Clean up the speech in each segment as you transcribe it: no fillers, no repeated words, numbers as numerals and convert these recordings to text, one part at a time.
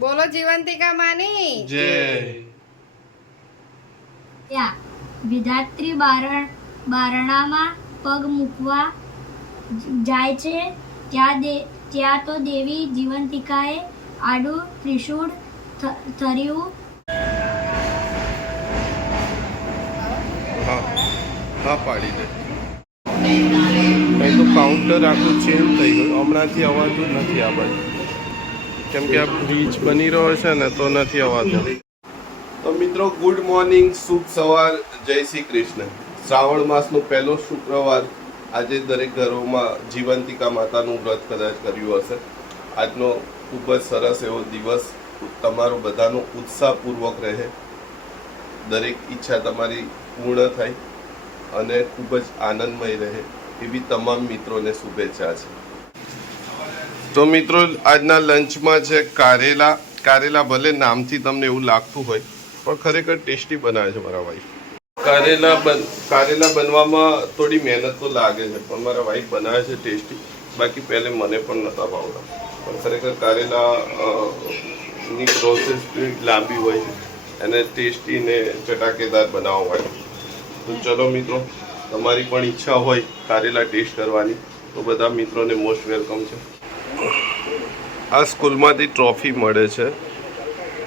બોલો જીવંતિકા માની જય. ત્યાં વિધાત્રી બારણામાં પગ મૂકવા જાય છે ત્યાં તો દેવી જીવંતિકાએ આડું ત્રિશૂળ ધર્યું. હા પાડી દે. અહીં તો કાઉન્ટર આખું ચેન્જ થઈ ગયું. હમણાંથી અવાતું જ નથી આ બાજુ, કેમ કે આ બ્રિજ બની રહ્યો છે ને, તો નથી અવાતું. તો મિત્રો ગુડ મોર્નિંગ, શુભ સવાર, જય શ્રી કૃષ્ણ. શ્રાવણ માસનો પહેલો શુક્રવાર. આજે દરેક ઘરોમાં જીવંતિકા માતાનું વ્રત કદાચ કર્યું હશે. આજનો ખૂબ જ સરસ એવો દિવસ તમારો બધાનો ઉત્સાહપૂર્વક રહે, દરેક ઈચ્છા તમારી પૂર્ણ થાય અને ખૂબ જ આનંદમય રહે એવી તમામ મિત્રોને શુભેચ્છા છે. તો મિત્રો આજના લંચમાં છે કારેલા. કારેલા ભલે નામથી તમને એવું લાગતું હોય પણ ખરેખર ટેસ્ટી બનાવે છે મારા વાઈફ. કારેલા બનવામાં થોડી મહેનત તો લાગે છે, પણ મારા વાઈફ બનાવે છે ટેસ્ટી. બાકી પહેલે મને પણ નહોતા ભાવતા, પણ ખરેખર કારેલા ની પ્રોસેસ લાંબી હોય છે, એને ટેસ્ટી ને ચટાકેદાર બનાવવા હોય. તો ચલો મિત્રો, તમારી પણ ઈચ્છા હોય કારેલા ટેસ્ટ કરવાની તો બધા મિત્રોને મોસ્ટ વેલકમ છે. આ સ્કૂલમાંથી ટ્રોફી મળે છે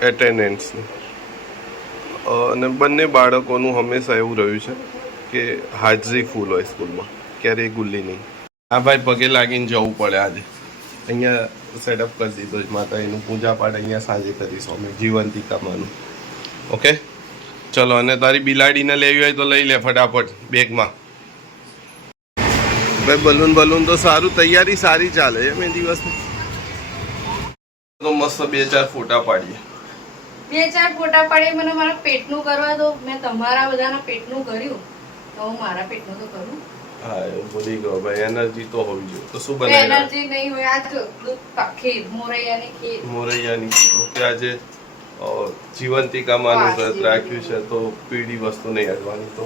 એટેન્ડન્સની, અને બંને બાળકોનું હંમેશા એવું રહ્યું છે કે હાજરી ફૂલ હોય સ્કૂલમાં, ક્યારેય ગુલ્લી નહીં. હા ભાઈ, પગે લાગીને જવું પડે. આજે અહીંયા સેટઅપ કરી દીધો છે માતાજીનું પૂજા પાઠ. અહીંયા સાંજે કરીશું અમે જીવંતિકામાંનું. ઓકે ચલો. અને તારી બિલાડીને લેવી હોય તો લઈ લે ફટાફટ બેગમાં. ભાઈ બલૂન તો સારું, તૈયારી સારી ચાલે છે મેં દિવસની. તો મસ્ત 2-4 ફોટા પાડીએ. 2-4 ફોટા પાડી. મને મારા પેટનું કરવા દો. મેં તમારા બધાના પેટનું કર્યું, તો હું મારા પેટનું તો કરું. હા એવું ભૂલી ગયો ભાઈ, એનર્જી તો હોવી જોઈએ. તો શું બનાવ્યું? એનર્જી નહીં હોય. આ જો ખીર, મોરૈયાની ખીર. મોરૈયાની ખીર. ઓકે, આજે જીવંતિકામાંનું વ્રત રાખ્યું છે તો પીળી વસ્તુ નહીં અડવાની, તો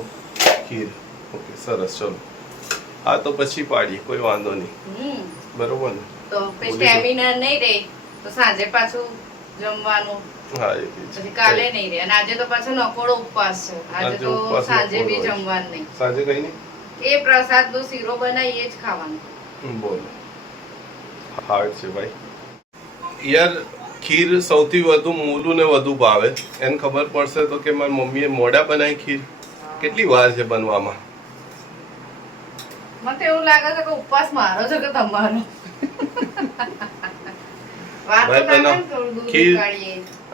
ખીર. ઓકે સરસ. ચલો હા, તો પછી પાડીએ, કોઈ વાંધો નહીં. બરોબર ને? તો સ્ટેમિના નહીં રહે તો સાંજે પાછું જમવાનું. હા એ પછી કાલે નહીં રહે. અને આજે તો પાછો નકોડો ઉપવાસ છે. આજે તો સાંજે બી જમવાનું નહીં. સાંજે કઈ નહીં. એ પ્રસાદ નો શીરો બનાવી એ જ ખાવાનું. બોલ, હાર્ડ છે ભાઈ. યાર ખીર સૌથી વધુ મોલું ને વધુ ભાવે. એને ખબર પડશે તો કે મારી મમ્મીએ મોડા બનાવી ખીર. કેટલી વાર છે બનવામાં? મને તો એવું લાગે છે કે ઉપવાસ મારો છે કે તમારો.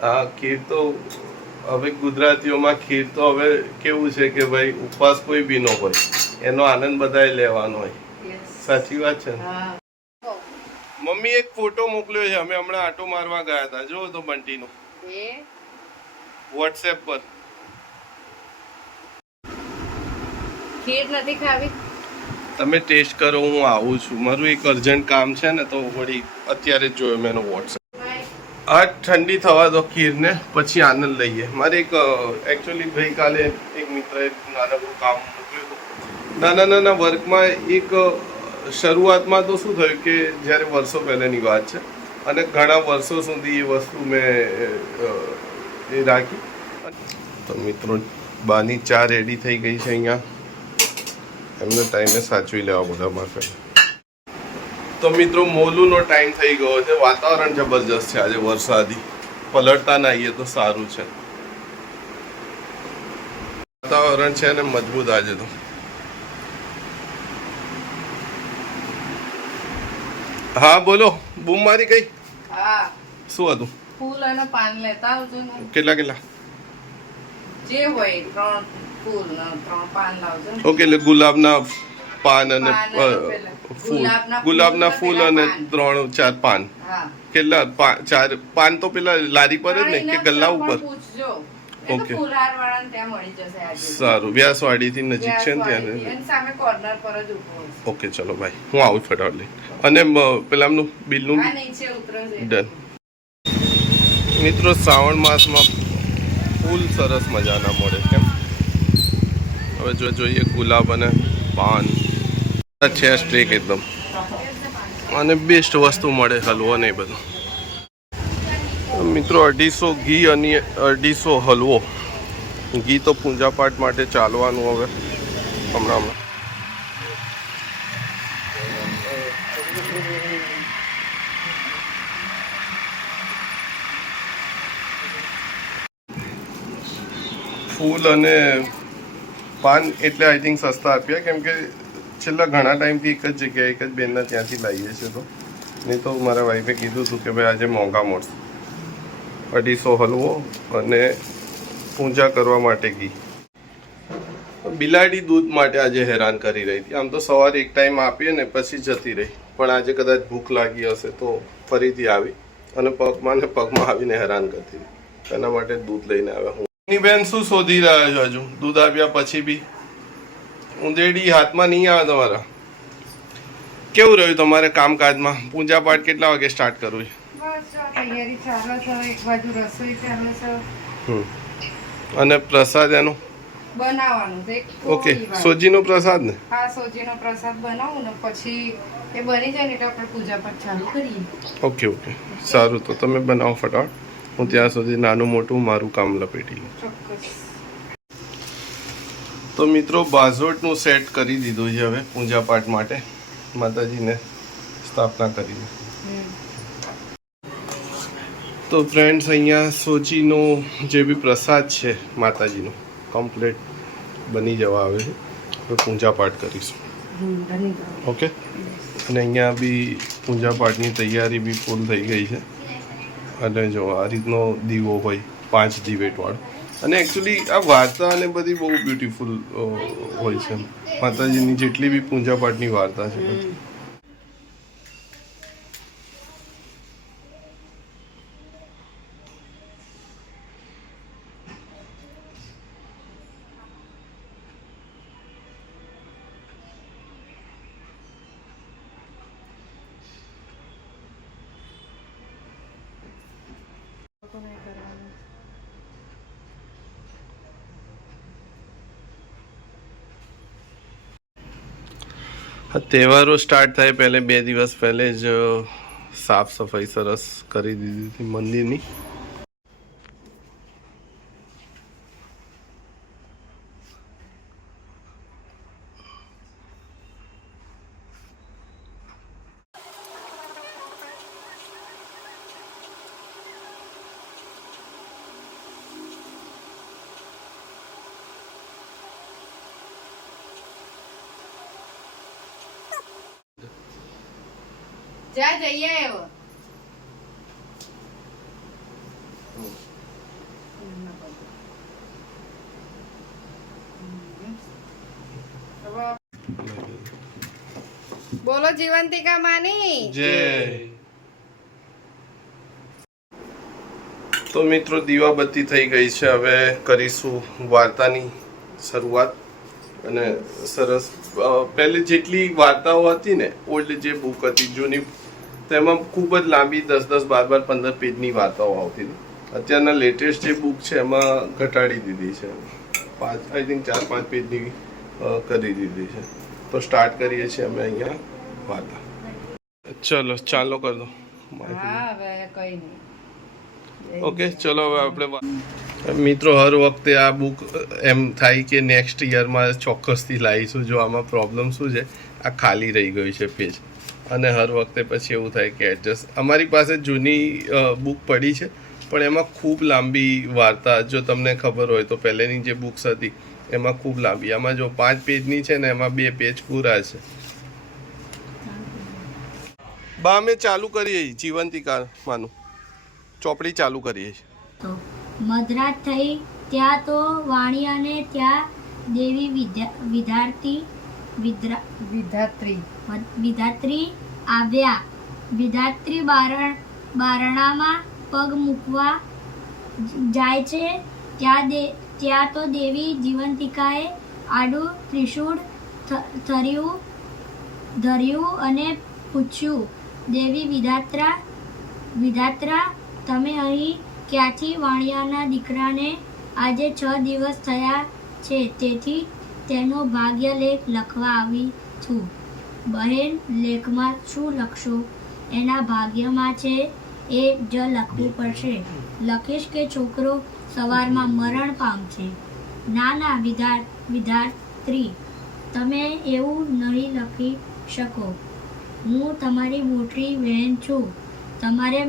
હા, ખીર તો હવે ગુજરાતીઓમાં ખીર તો હવે કેવું છે કે ભાઈ ઉપવાસ કોઈ બી નો હોય, એનો આનંદ બધાએ લેવાનો હોય. સાચી વાત છે ને? મમ્મી એક ફોટો મોકલ્યો છે, અમે હમણાં આટો મારવા ગયા હતા, જો તો બંટીનો વોટ્સએપ પર. ખીર નથી ખાવી? તમે ટેસ્ટ કરો, હું આવું છું. મારું એક અર્જન્ટ કામ છે ને, તો વળી અત્યારે જ જોયો મેં એનો વોટ્સએપ. આ ઠંડી થવા દો ખીરને, પછી આનંદ લઈએ. મારે એક એકચ્યુઅલી ગઈકાલે એક મિત્રએ નાનકડું કામ મોકલ્યું હતું. નાના વર્કમાં એક શરૂઆતમાં તો શું થયું કે જ્યારે વર્ષો પહેલાંની વાત છે, અને ઘણા વર્ષો સુધી એ વસ્તુ મેં એ રાખી. તો મિત્રો બાની ચા રેડી થઈ ગઈ છે અહીંયા. એમને ટાઈમે સાચવી લેવા બધા માટે. તો મિત્રો મોલુનો ટાઈમ થઈ ગયો છે. વાતાવરણ જબરજસ્ત છે આજે, વરસાદી. પલટતા ના આવીએ તો સારું છે. વાતાવરણ છે ને મજબૂત આજે તો. હા બોલો, બૂમ મારી કઈ? હા. શું હતું? ફૂલ અને પાન લેતા આવજો ને. કેટલા? જે હોય 3 ફૂલ ને 3 પાન લાવજો. ઓકે, એટલે ગુલાબના પાન અને ફૂલ, ગુલાબના ફૂલ અને 3-4 પાન. કેટલા? 4 પાન તો પેલા લારી પર જ ને કે ગલ્લા ઉપર? ઓકે સારું. વ્યાસવાડીથી નજીક છે ને ત્યાં. ઓકે ચલો ભાઈ, હું આવું ફટાફટ લઈ. અને પેલાનું બિલનું ડન. મિત્રો શ્રાવણ માસમાં ફૂલ સરસ મજાના મળે. કેમ હવે જોઈએ ગુલાબ અને પાન છે સ્ટ્રેક એકદમ. અને બેસ્ટ વસ્તુ મળે હલવો ને એ બધું. મિત્રો 250 ઘી અને 250 હલવો. ઘી તો પૂજા પાઠ માટે ચાલવાનું હવે હમણાં. ફૂલ અને પાન એટલે આઈ થિંક સસ્તા આપ્યા, કેમ કે છેલ્લા ઘણા ટાઈમથી એક જ જગ્યાએ એક જ બેનના ત્યાંથી લાવીએ છીએ. તો નહીં તો મારા વાઈફે કીધું હતું કે ભાઈ આજે મોંઘા મળશે. 250 હલવો અને પૂજા કરવા માટે ઘી. બિલાડી દૂધ માટે આજે હેરાન કરી રહી હતી. આમ તો સવારે એક ટાઈમ આપીએ ને પછી જતી રહી, પણ આજે કદાચ ભૂખ લાગી હશે તો ફરીથી આવી અને પગમાં આવીને હેરાન કરતી હતી. એના માટે દૂધ લઈને આવ્યા હું. ની બેન શું શોધી રહ્યા છો હજુ? દૂધ આપ્યા પછી બી ઉંદેડી હાથમાં નહીં આવે તમારા? કેવું રહ્યું તમારે કામકાજમાં? પૂજા પાઠ કેટલા વાગે સ્ટાર્ટ કરવું છે? બસ તૈયારી ચાલે છે, એક બાજુ રસોઈ ચાલે છે અને પ્રસાદ એનો બનાવવાનું છે. ઓકે, સોજીનો પ્રસાદ ને? હા, સોજીનો પ્રસાદ બનાવું ને પછી એ બની જાય ને એટલે આપણે પૂજા પાઠ ચાલુ કરીએ. ઓકે ઓકે, સારું. તો તમે બનાવો ફટાફટ, હું ત્યાં સુધી નાનું મોટું મારું કામ લપેટી લઉં. ચોક્કસ. તો મિત્રો બાઝોટનું સેટ કરી દીધું છે હવે પૂજા પાઠ માટે. માતાજીને સ્થાપના કરી. તો ફ્રેન્ડ્સ, અહીંયા સોજીનો જે બી પ્રસાદ છે માતાજીનો કમ્પ્લીટ બની જવા આવે છે. હવે પૂજા પાઠ કરીશું. ઓકે. અને અહીંયા બી પૂજા પાઠની તૈયારી બી ફૂલ થઈ ગઈ છે. અને જો આ રીતનો દીવો હોય 5 દિવેટવાળો. અને એકચ્યુઅલી આ વાર્તા અને બધી બહુ બ્યુટીફુલ હોય છે માતાજીની, જેટલી બી પૂજા પાઠની વાર્તા છે. તહેવારો સ્ટાર્ટ થાય પહેલે 2 દિવસ પહેલે જ સાફ સફાઈ સરસ કરી દીધી હતી મંદિરની. જા જઈએ હવે. બોલો જીવંતિકા માની જય. તો મિત્રો દીવાબત્તી થઈ ગઈ છે. હવે કરીશું વાર્તાની શરૂઆત. અને સરસ પહેલે જેટલી વાર્તાઓ હતી ને, ઓલ્ડ જે બુક હતી જૂની, તેમાં ખૂબ જ લાંબી 10-10, 12-12, 15 પેજની વાર્તાઓ આવતી હતી. અત્યારના લેટેસ્ટ જે બુક છે એમાં ઘટાડી દીધી છે. 4-5 પેજની કરી દીધી છે. તો સ્ટાર્ટ કરીએ છીએ અમે અહીંયા વાર્તા. ચલો ચાલો કરી દો. હા, હવે કઈ નહીં. ઓકે, ચલો હવે આપણે. મિત્રો હર વખતે આ બુક એમ થાય કે નેક્સ્ટ યરમાં ચોક્કસથી લાવીશું. જો આમાં પ્રોબ્લેમ શું છે, આ ખાલી રહી ગયું છે પેજ, અને હર વખતે પછી એવું થાય કે એડજસ્ટ. અમારી પાસે જૂની બુક પડી છે, પણ એમાં ખૂબ લાંબી વાર્તા, જો તમને ખબર હોય તો પહેલેની જે બુક્સ હતી એમાં ખૂબ લાંબી. આમાં જો 5 પેજની છે ને, એમાં 2 પેજ પૂરા છે. બા અમે ચાલુ કરીએ જીવંતિકા માનું ચોપડી ચાલુ કરીએ છીએ. તો મધરાત થઈ ત્યાં તો વાણી અને ત્યાં દેવી વિધાત્રી આવ્યા. વિધાત્રી બારણામાં પગ મૂકવા જાય છે ત્યાં તો દેવી જીવંતિકાએ આડું ત્રિશૂળ ધર્યું અને પૂછ્યું, દેવી વિધાત્રા, તમે અહીં ક્યાંથી? વાણિયાના દીકરાને આજે 6 દિવસ થયા છે, તેથી તેનો ભાગ્યલેખ લખવા આવી છું. બહેન લેખમાં શું લખશો? એના ભાગ્યમાં છે એ જ લખવું પડશે. લખીશ કે છોકરો સવારમાં મરણ પામશે. ના વિદ્યાર્થી, તમે એવું નહીં લખી શકો. હું તમારી મોટી બહેન છું. તમારે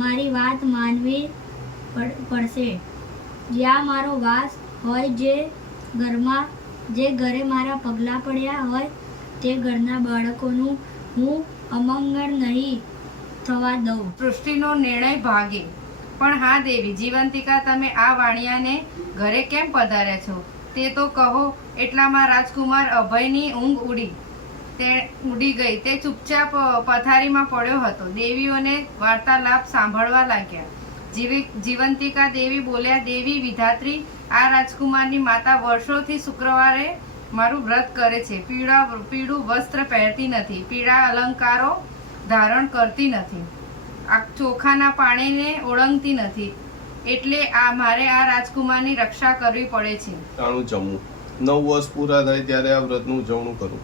મારી વાત માનવી પડશે. જ્યાં મારો વાસ હોય, જે ઘરે મારા પગલાં પડ્યા હોય, તે ઘરના બાળકોનું હું અમંગળ નહીં થવા દઉં. સૃષ્ટિનો નિર્ણય ભાગે. પણ હા દેવી જીવંતિકા, તમે આ વાણિયાને ઘરે કેમ પધાર્યા છો તે તો કહો. એટલામાં રાજકુમાર અભયની ઊંઘ ઉડી ગઈ. તે ચૂપચાપ પથારીમાં પડ્યો હતો. દેવીઓને વાર્તાલાપ સાંભળવા લાગ્યા. જીવંતિકા દેવી બોલ્યા, દેવી વિધાત્રી, આ રાજકુમારની માતા વર્ષોથી શુક્રવારે મારું વ્રત કરે છે. પીળું વસ્ત્ર પહેરતી નથી, પીળા અલંકારો ધારણ કરતી નથી, આ ચોખાના પાણીને ઓળંગતી નથી. એટલે મારે આ રાજકુમારની રક્ષા કરવી પડે છે. 93 જમવું. 9 વર્ષ પૂરા થાય ત્યારે આ વ્રતનું ઉજવણું કરવું.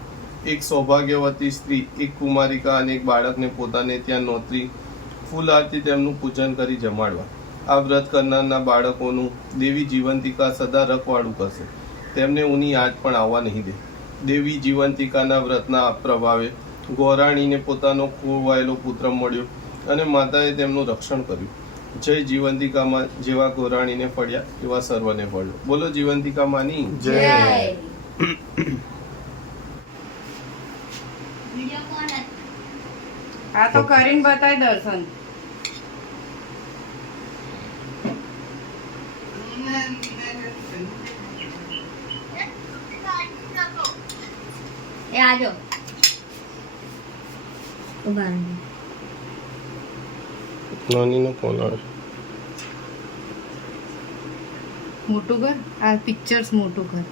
એક સૌભાગ્યવતી સ્ત્રી, એક કુમારિકા અને એક બાળકને પોતાને ત્યાં નોતરી ફૂલ આરતી તેમનું પૂજન કરી જમાડવા. આ વ્રત કરનારના બાળકોનું દેવી જીવંતિકા સદા રખવાડું કરશે. તેમને ઊની યાદ પણ આવવા નહીં દે. દેવી જીવંતિકાના વ્રતના પ્રભાવે ગોરાણીને પોતાનો ખોવાયેલો પુત્ર મળ્યો અને માતાએ તેમનું રક્ષણ કર્યું. જય જીવંતિકામાં, જેવા ગોરાણીને ફળ્યા એવા સર્વને ફળ્યો. બોલો જીવંતિકા માની જય. આ તો કરીને બતાય દર્શન. એ આજો ઉભા રહો. નાનીનો કોલ આવે. મોટું ઘર, આ પિક્ચર્સ મોટું ઘર.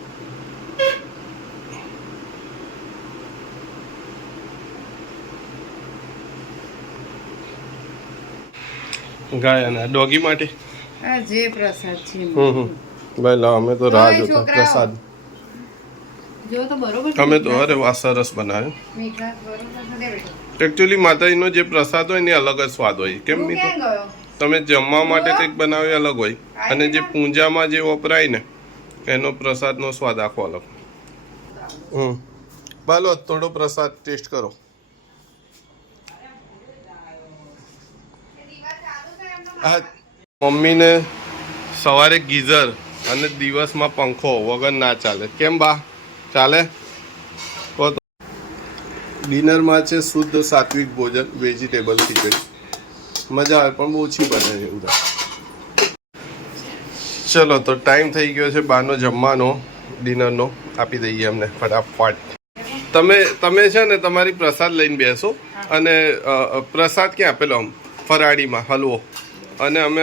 ગાય અને ડોગી માટે આ જે પ્રસાદ છે. ભાઈ લાવ, અમે તો રાહ જોતા છોકરાઓ. પ્રસાદ. જો તો બરોબર અમે તો અરે વાહ, સરસ બનાવ્યો. મીઠા બરોબર છે બેટા. એકચ્યુઅલી માતાજીનો જે પ્રસાદ હોય ને એ અલગ જ સ્વાદ હોય. કેમ તું મિત્રો? ક્યાં ગયો? તમે જમવા માટે કંઈક બનાવ્યું અલગ હોય, અને જે પૂજામાં જે વપરાય ને એનો પ્રસાદનો સ્વાદ આખો અલગ. બાલો થોડો પ્રસાદ ટેસ્ટ કરો. આ મમ્મીને સવારે ગીઝર અને દિવસમાં પંખો વગર ના ચાલે. કેમ બા ચાલે? કહો તો. ડિનરમાં છે શુદ્ધ સાત્વિક ભોજન, વેજીટેબલ ખીચડી. મજા આવે પણ બહુ ઓછી બને છે ઉધર. ચલો તો ટાઈમ થઈ ગયો છે બારનો જમવાનો, ડિનરનો. આપી દઈએ અમને ફટાફટ. તમે છે ને તમારી પ્રસાદ લઈને બેસો, અને પ્રસાદ ક્યાં આપેલો આમ ફરાળીમાં હલવો, અને અમે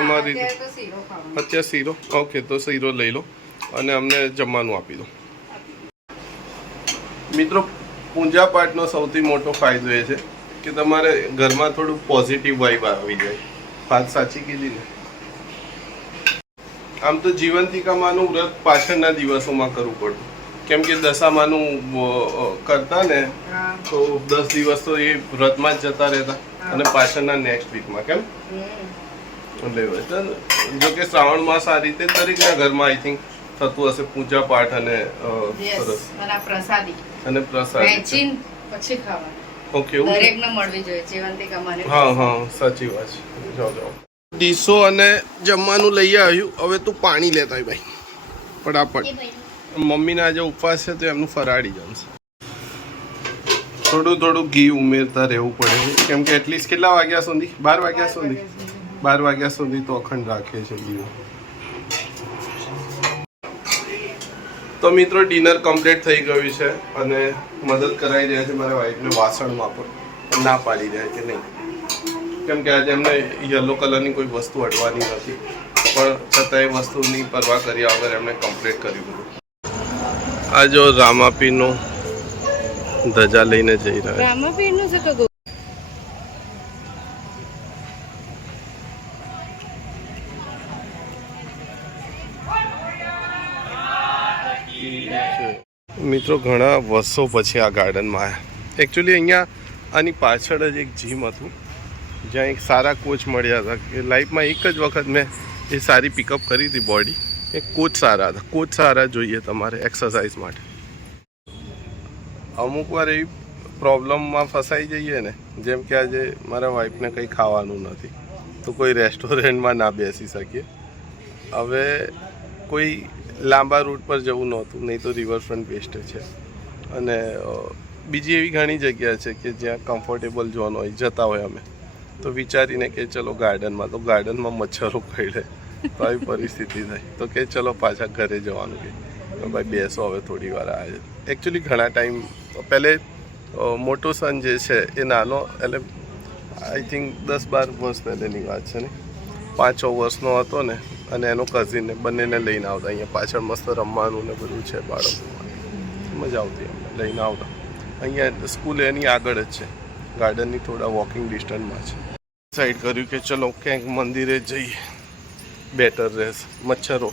અમારી અત્યારે તો શીરો ખાવાનો. અત્યારે શીરો. ઓકે, તો શીરો લઈ લો અને અમને જમવાનું આપી દો. મિત્રો, પૂજા પાઠનો સૌથી મોટો ફાયદો એ છે કે તમારે ઘરમાં થોડું પોઝિટિવ વાઇબ આવી જાય. વાત સાચી કીધી ને? આમ તો જીવંતિકામાંનું વ્રત પાછળના દિવસોમાં કરવું પડતું, કેમ કે દશામાનું કરતા ને હા. તો 10 દિવસ તો એ વ્રતમાં જ જતા રહેતા, અને પાછળના નેક્સ્ટ વીકમાં. કેમ? એટલે જો કે શ્રાવણ માસ આ રીતે દરેકના ઘરમાં આઈ થિંક થતું હશે, પૂજા પાઠ અને સરસ અને આ પ્રસાદી અને પ્રસાદ. વહેંચીને પછી ખાવાનું. ઓકે, એવું છે? દરેકને મળવી જોઈએ જીવંતિકા મને. હા, સાચી વાત છે. જાઓ. ડીશો અને જમવાનું લઈ આવ્યું. હવે તું પાણી લેતા હોય ભાઈ ફટાફટ. મમ્મીના આજે ઉપવાસ છે તો એમનું ફરાળી જમશે. થોડું ઘી ઉમેરતા રહેવું પડે છે, કેમ કે એટલીસ્ટ કેટલા વાગ્યા સુધી? 12 વાગ્યા સુધી. 12 વાગ્યા સુધી તો અખંડ રાખીએ છીએ ઘી. તો મિત્રો, ડિનર કમ્પ્લીટ થઈ ગયું છે અને મદદ કરાવી રહ્યા છે મારા વાઈફને વાસણમાં, પણ ના પાડી રહ્યા કે નહીં, કેમ કે આજે એમને યલો કલરની કોઈ વસ્તુ અડવાની નથી, પણ છતાં એ વસ્તુની પરવા કર્યા વગર એમણે કમ્પ્લીટ કર્યું બધું. આ જો રામાપીરનો ધજા લઈને જઈ રહ્યા. રામાપીરનું છે તો મિત્રો, ઘણા વર્ષો પછી આ ગાર્ડનમાં આવ્યા. એકચ્યુઅલી અહીંયા આની પાછળ જ એક જીમ હતું જ્યાં એક સારા કોચ મળ્યા હતા કે લાઈફમાં એક જ વખત મેં એ સારી પિકઅપ કરી હતી બોડી. એ કોચ સારા હતા. કોચ સારા જોઈએ તમારે એક્સરસાઇઝ માટે. અમુક વાર એવી પ્રોબ્લેમમાં ફસાઈ જઈએ ને, જેમ કે આજે મારા વાઈફને કંઈ ખાવાનું નથી તો કોઈ રેસ્ટોરન્ટમાં ના બેસી શકીએ. હવે કોઈ લાંબા રૂટ પર જવું નહોતું, નહીં તો રિવરફ્રન્ટ બેસ્ટ છે. અને બીજી એવી ઘણી જગ્યા છે કે જ્યાં કમ્ફર્ટેબલ ઝોન હોય, જતા હોય અમે તો વિચારીને કે ચલો ગાર્ડનમાં, તો ગાર્ડનમાં મચ્છરો કરડે તો આવી પરિસ્થિતિ થાય તો કે ચલો પાછા ઘરે જવાનું કે ભાઈ બેસો હવે થોડી વાર આવે. એકચ્યુઅલી ઘણા ટાઈમ પહેલે મોટો સન જે છે એ નાનો, એટલે આઈ થિંક 10-12 વર્ષ પહેલેની વાત છે ને, 5-6 વર્ષનો હતો ને, અને એનો કઝિનને બંનેને લઈને આવતા. અહીંયા પાછળ મસ્ત રમવાનું ને બધું છે, બાળકો મજા આવતી, અમને લઈને આવતા. અહીંયા સ્કૂલ એની આગળ જ છે, ગાર્ડનની થોડા વોકિંગ ડિસ્ટન્સમાં છે. ડિસાઈડ કર્યું કે ચલો ક્યાંક મંદિરે જઈએ, બેટર રહેશે. મચ્છરો,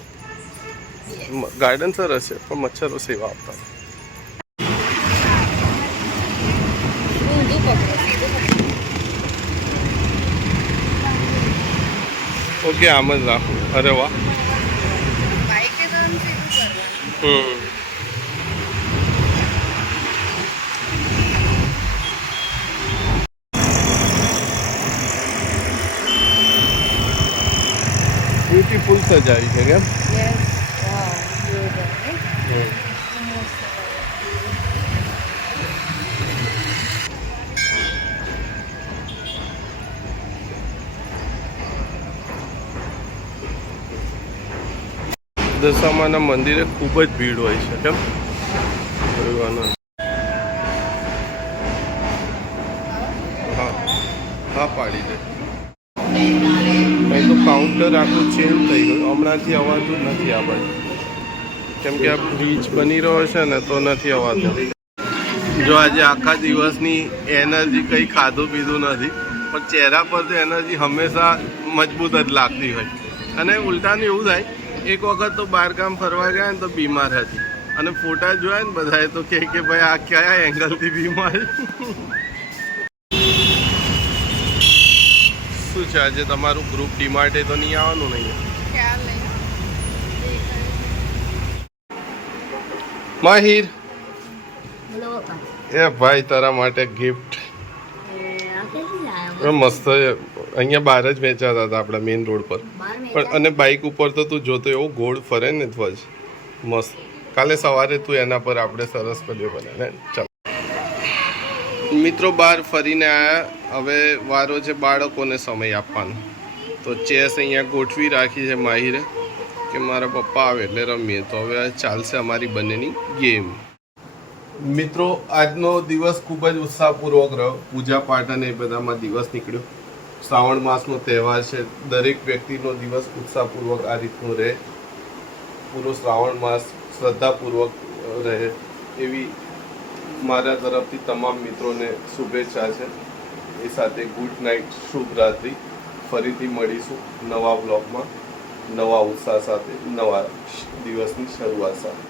ગાર્ડન સરસ છે પણ મચ્છરો સેવા આપતા. ઓકે, આમ જ રાખું. અરે વાહ. બ્યુટીફુલ સજાવી છે કેમ? દશામાના મંદિરે ખૂબ જ ભીડ હોય છે કેમ? હા હા, પાડી દે. અહીં તો કાઉન્ટર આખું ચેન્જ થઈ ગયું, હમણાંથી અવાતું જ નથી આ બાજુ, કેમ કે આ બ્રિજ બની રહ્યો છે ને તો નથી અવાતું. જો આજે આખા દિવસની એનર્જી કંઈ ખાધું પીધું નથી, પણ ચહેરા પર તો એનર્જી હંમેશા મજબૂત જ લાગતી હોય. અને ઉલટાનું એવું થાય, એક વખત તો બહારગામ ફરવા ગયા ને તો બીમાર હતી, અને ફોટા જોયા ને બધાએ તો કે ભાઈ આ કયા એંગલથી બીમાર. શું છે આજે તમારું ગ્રુપ ડીમાર્ટે તો નહીં આવવાનું નહીં? માહિર, એ ભાઈ તારા માટે ગિફ્ટ મસ્ત. અહીંયા બહાર જ વેચાતા હતા આપણા મેઇન રોડ પર, પણ અને બાઇક ઉપર તો તું જોતો એવો ગોળ ફરે ને ધ્વજ મસ્ત. કાલે સવારે તું એના પર આપણે સરસ કર્યો બને. ચાલો મિત્રો, બહાર ફરીને આવ્યા. હવે વારો છે બાળકોને સમય આપવાનો. તો ચેસ અહીંયા ગોઠવી રાખી છે માહિરે કે મારા પપ્પા આવે એટલે રમીએ. તો હવે ચાલશે અમારી બંનેની ગેમ. મિત્રો, આજનો દિવસ ખૂબ જ ઉત્સાહપૂર્વક રહ્યો. પૂજા પાઠ અને એ બધામાં દિવસ નીકળ્યો. શ્રાવણ માસનો તહેવાર છે, દરેક વ્યક્તિનો દિવસ ઉત્સાહપૂર્વક આ રીતનો રહે. પૂરો શ્રાવણ માસ શ્રદ્ધાપૂર્વક રહે એવી મારા તરફથી તમામ મિત્રોને શુભેચ્છા છે. એ સાથે ગુડ નાઇટ, શુભ રાત્રિ. ફરીથી મળીશું નવા બ્લોગમાં, નવા ઉત્સાહ સાથે, નવા દિવસની શરૂઆત સાથે.